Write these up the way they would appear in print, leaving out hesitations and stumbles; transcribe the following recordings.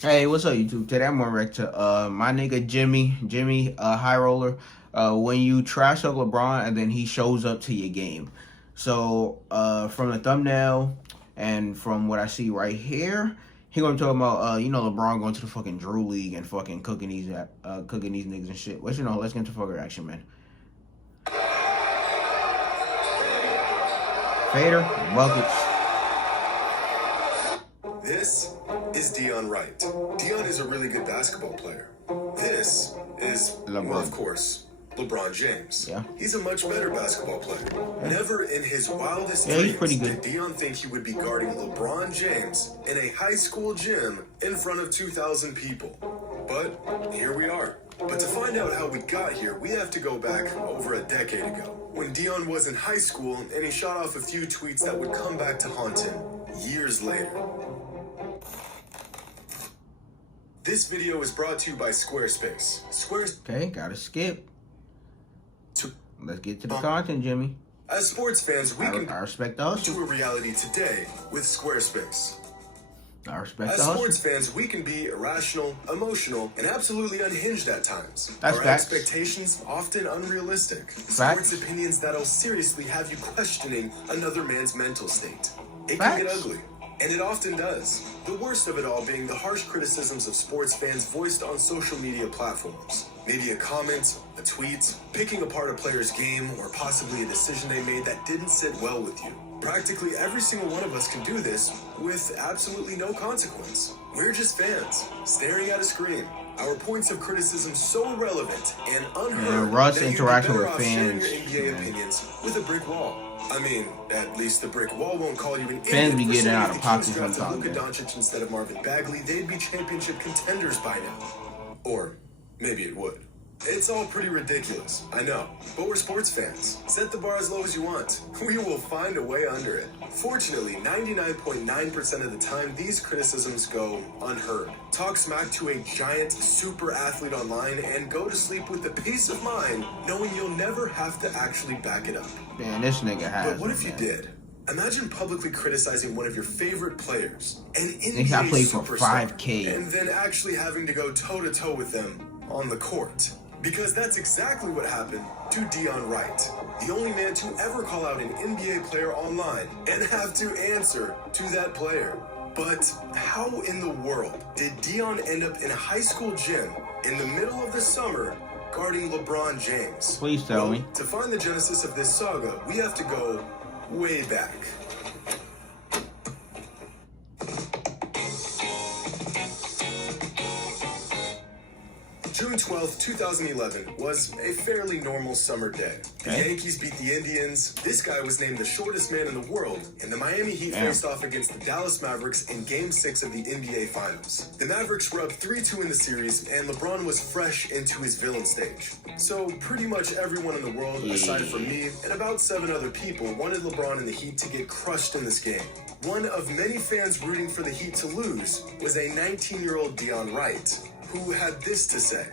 Hey, what's up, YouTube? Today I'm gonna react to my nigga Jxmyhighroller. When you trash up LeBron and then he shows up to your game. So from the thumbnail and from what I see right here, he gonna talk about LeBron going to the fucking Drew League and fucking cooking these niggas and shit. Let's let's get into fucking action, man. Fader, buckets. This is Dion Wright. Dion is a really good basketball player. This is, LeBron. well, of course, LeBron James. Yeah. He's a much better basketball player. Yeah. Never in his wildest he's dreams pretty good. did Dion think he would be guarding LeBron James in a high school gym in front of 2,000 people. But here we are. But to find out how we got here, we have to go back over a decade ago, when Dion was in high school and he shot off a few tweets that would come back to haunt him years later. This video is brought to you by Squarespace. Okay, gotta skip. Let's get to the content, Jimmy. As sports fans, we can I respect the hustle. to a reality today with Squarespace. I respect As the hustle. sports fans, we can be irrational, emotional, and absolutely unhinged at times. That's Our facts. expectations often unrealistic. Facts. Sports opinions that'll seriously have you questioning another man's mental state. It Facts. can get ugly. And it often does. The worst of it all being the harsh criticisms of sports fans voiced on social media platforms. Maybe a comment, a tweet, picking apart a player's game, or possibly a decision they made that didn't sit well with you. Practically every single one of us can do this with absolutely no consequence. We're just fans, staring at a screen. Our points of criticism so irrelevant and unheard Russ that you'd be interacting better with off sharing fans, your NBA opinions with a brick wall. I mean, at least the brick wall won't call you an Fans idiot be for getting saying out if of the pocket Kings drafted sometimes, Luka man. Doncic instead of Marvin Bagley, they'd be championship contenders by now. Or maybe it would. It's all pretty ridiculous, I know, but we're sports fans. Set the bar as low as you want. We will find a way under it. Fortunately, 99.9% of the time, these criticisms go unheard. Talk smack to a giant super athlete online and go to sleep with the peace of mind knowing you'll never have to actually back it up. Man, this nigga has. But what if you man. did? Imagine publicly criticizing one of your favorite players, an Nigga, I NBA played for superstar, 5K. and then actually having to go toe-to-toe with them on the court. Because that's exactly what happened to Dion Wright, the only man to ever call out an NBA player online and have to answer to that player. But how in the world did Dion end up in a high school gym in the middle of the summer guarding LeBron James? Please tell me. To find the genesis of this saga, we have to go way back. June 12th, 2011 was a fairly normal summer day. The Okay. Yankees beat the Indians. This guy was named the shortest man in the world, and the Miami Heat faced off against the Dallas Mavericks in Game 6 of the NBA Finals. The Mavericks were up 3-2 in the series, and LeBron was fresh into his villain stage. So pretty much everyone in the world, aside from me and about 7 other people, wanted LeBron and the Heat to get crushed in this game. One of many fans rooting for the Heat to lose was a 19-year-old Dion Wright, who had this to say.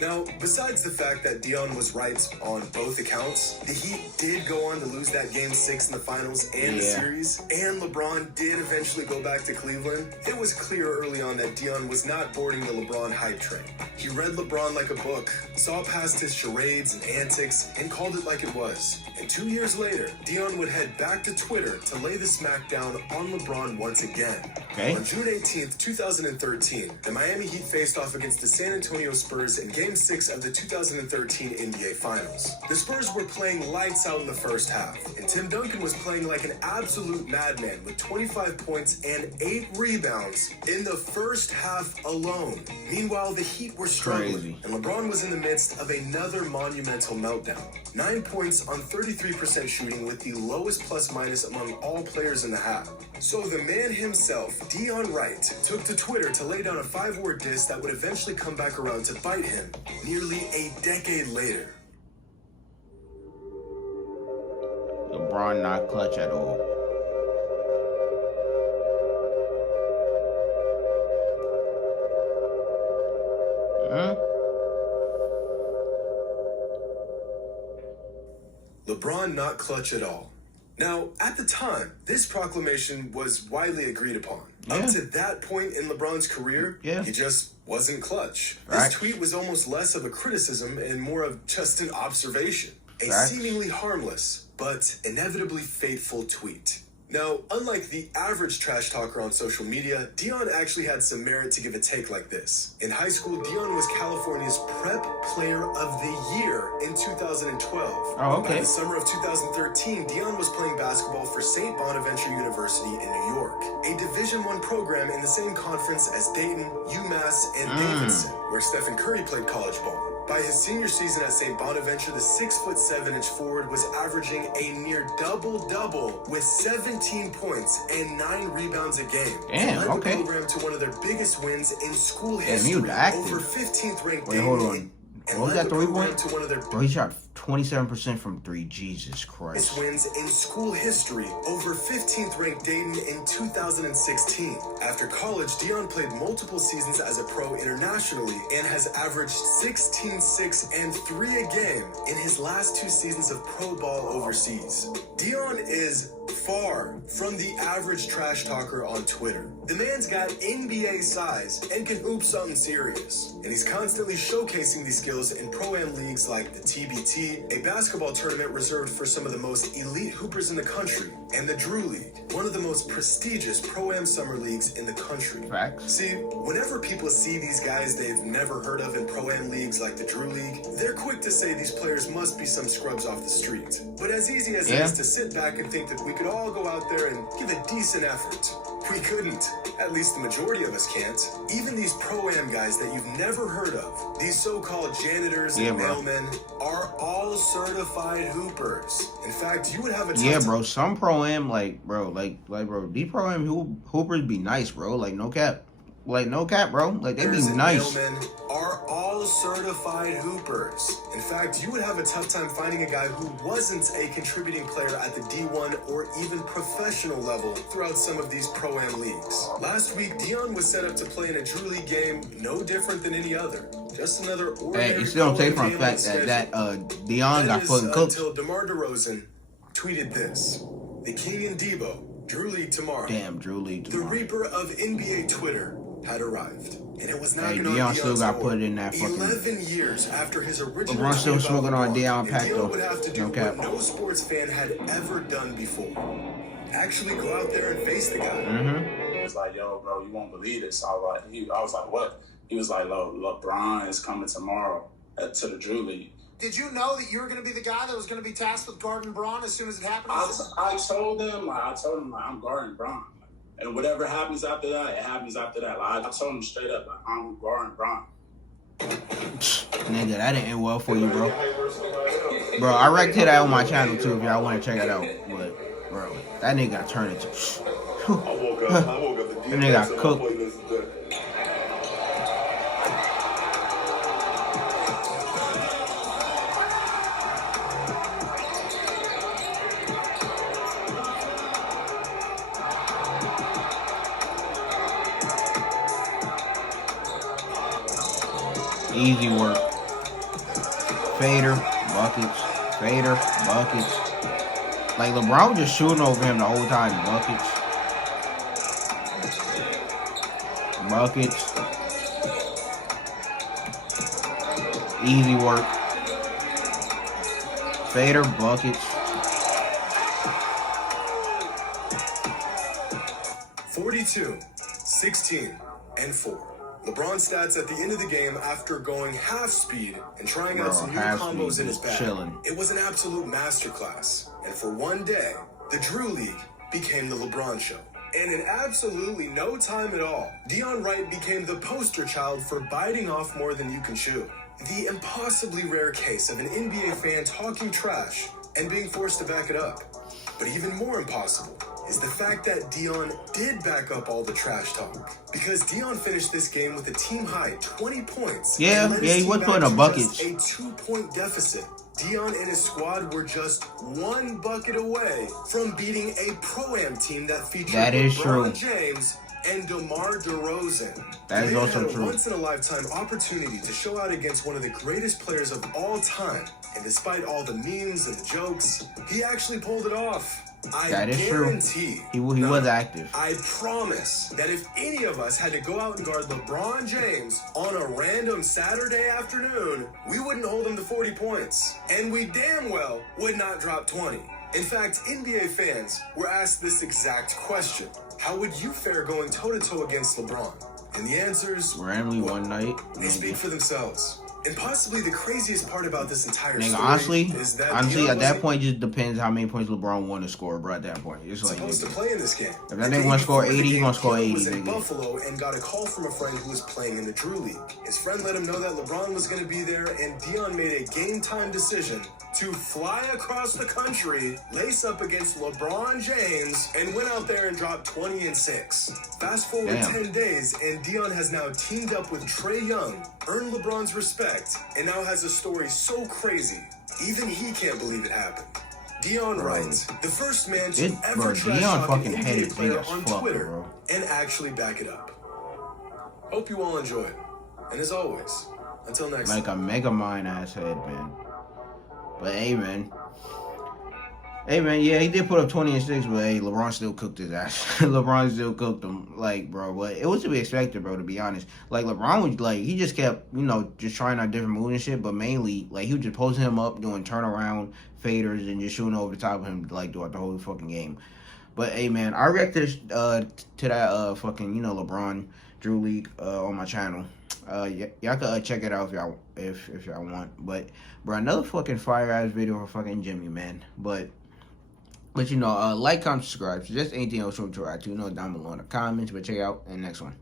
Now, besides the fact that Dion was right on both accounts, the Heat did go on to lose that Game 6 in the finals and the series, and LeBron did eventually go back to Cleveland. It was clear early on that Dion was not boarding the LeBron hype train. He read LeBron like a book, saw past his charades and antics, and called it like it was. And 2 years later, Dion would head back to Twitter to lay the smackdown on LeBron once again. Okay. On June 18th, 2013, the Miami Heat faced off against the San Antonio Spurs in Game 6 of the 2013 NBA Finals. The Spurs were playing lights out in the first half, and Tim Duncan was playing like an absolute madman with 25 points and 8 rebounds in the first half alone. Meanwhile, the Heat were struggling, Crazy. and LeBron was in the midst of another monumental meltdown. 9 points on 33% shooting with the lowest plus-minus among all players in the half. So the man himself, Dion Wright, took to Twitter to lay down a 5-word diss that would eventually come back around to bite him nearly a decade later. LeBron not clutch at all. LeBron not clutch at all. Now, at the time, this proclamation was widely agreed upon. Up to that point in LeBron's career, he just wasn't clutch. This tweet was almost less of a criticism and more of just an observation. A seemingly harmless, but inevitably fateful tweet. Now, unlike the average trash talker on social media, Dion actually had some merit to give a take like this. In high school, Dion was California's Prep Player of the Year in 2012. By the summer of 2013, Dion was playing basketball for St. Bonaventure University in New York, a Division I program in the same conference as Dayton, UMass, and Davidson, where Stephen Curry played college ball. By his senior season at St. Bonaventure, the 6'7" forward was averaging a near double-double with 17 points and 9 rebounds a game. Damn, led the program to one of their biggest wins in school history, over 15th ranked. Wait, hold on. What was that 3-point? Bro, he shot 27% from 3. Jesus Christ. Wins in school history over 15th ranked Dayton in 2016. After college, Dion played multiple seasons as a pro internationally and has averaged 16, 6, and 3 a game in his last 2 seasons of pro ball overseas. Dion is far from the average trash talker on Twitter. The man's got NBA size and can hoop something serious. And he's constantly showcasing these skills in pro-am leagues like the TBT, a basketball tournament reserved for some of the most elite hoopers in the country, and the Drew League, one of the most prestigious pro-am summer leagues in the country. See, whenever people see these guys they've never heard of in pro-am leagues like the Drew League, they're quick to say these players must be some scrubs off the street. But as easy as it is to sit back and think that we could all go out there and give a decent effort, we couldn't. At least the majority of us can't. Even these pro-am guys that you've never heard of, these so-called janitors and mailmen, are all certified hoopers. In fact, you would have a bro. Some pro-am, bro, these pro-am hoopers be nice, bro. Like, no cap. Like, no cap, bro. Like, they be nice. Are all certified hoopers. In fact, you would have a tough time finding a guy who wasn't a contributing player at the D1 or even professional level throughout some of these pro-am leagues. Last week, Dion was set up to play in a Drew League game no different than any other. Just another ordinary. Hey, you still don't take from the fact that Dion got fucking cooked. Until DeMar DeRozan tweeted this: "The King and Debo, Drew League tomorrow." Damn, Drew League tomorrow. The Reaper of NBA Twitter had arrived, and it was not Dion still got put in that fucking. 11 years after his original. LeBron still smoking on Dion Pack though. Would have to do what no sports fan had ever done before. Actually, go out there and face the guy. He was like, "Yo, bro, you won't believe this." I was like, "What?" He was like, "LeBron is coming tomorrow to the Drew League." Did you know that you were going to be the guy that was going to be tasked with guarding Braun as soon as it happened? I told him, I'm guarding Braun. And whatever happens after that, it happens after that. Like, I told him straight up, I'm guarding Braun. Nigga, that didn't end well for you, bro. Bro, I wrecked that on my channel too if y'all want to check it out. But, bro, that nigga got turned into. I woke up. That nigga got cooked. Easy work. Fader, buckets. Fader, buckets. Like, LeBron was just shooting over him the whole time. Buckets. Buckets. Easy work. Fader, buckets. 42, 16, and 4. LeBron's stats at the end of the game after going half speed and trying out some new combos in his bag. It was an absolute masterclass. And for one day, the Drew League became the LeBron Show. And in absolutely no time at all, Dion Wright became the poster child for biting off more than you can chew. The impossibly rare case of an NBA fan talking trash and being forced to back it up. But even more impossible is the fact that Dion did back up all the trash talk. Because Dion finished this game with a team-high 20 points. Yeah, he was putting a bucket. A 2-point deficit. Dion and his squad were just 1 bucket away from beating a Pro-Am team that featured LeBron James and DeMar DeRozan. That is The man also had a true. once-in-a-lifetime opportunity to show out against one of the greatest players of all time, and despite all the memes and the jokes, he actually pulled it off. That is true. Guarantee, He was active. I promise that if any of us had to go out and guard LeBron James on a random Saturday afternoon, we wouldn't hold him to 40 points. And we damn well would not drop 20. In fact, NBA fans were asked this exact question. How would you fare going toe-to-toe against LeBron? And the answers, Randomly one night. they speak for themselves. And possibly the craziest part about this entire Nigga, story honestly, is that at Dion that wasn't point, it just depends how many points LeBron want to score, bro. At that point, it's like supposed to nigga, play in this game. if that nigga want to score 80, he gonna score 80, was in nigga. Buffalo and got a call from a friend who was playing in the Drew League. His friend let him know that LeBron was going to be there, and Dion made a game-time decision to fly across the country, lace up against LeBron James, and went out there and dropped 20 and 6. Fast forward Damn. 10 days, and Dion has now teamed up with Trae Young, earned LeBron's respect, and now has a story so crazy, even he can't believe it happened. Dion writes, the first man to ever Bro, trash Dion talk fucking an headed NBA player as on fuck, Twitter bro. and actually back it up. Hope you all enjoy it. And as always, until next Like a mega mind ass head, man. But hey, man. Hey, man, yeah, he did put up 20 and 6, but hey, LeBron still cooked his ass. LeBron still cooked him. Like, bro, but it was to be expected, bro, to be honest. Like, LeBron was, like, he just kept, you know, just trying out different moves and shit, but mainly, like, he was just posting him up, doing turnaround faders and just shooting over the top of him, like, throughout the whole fucking game. But hey, man, I reacted to that fucking, you know, LeBron Drew League on my channel. Y'all can check it out if y'all want. But bro, another fucking fire ass video for fucking Jimmy, man. But you know, like, comment, subscribe. So just anything else you want to try to, you know, down below in the comments. But check out in the next one.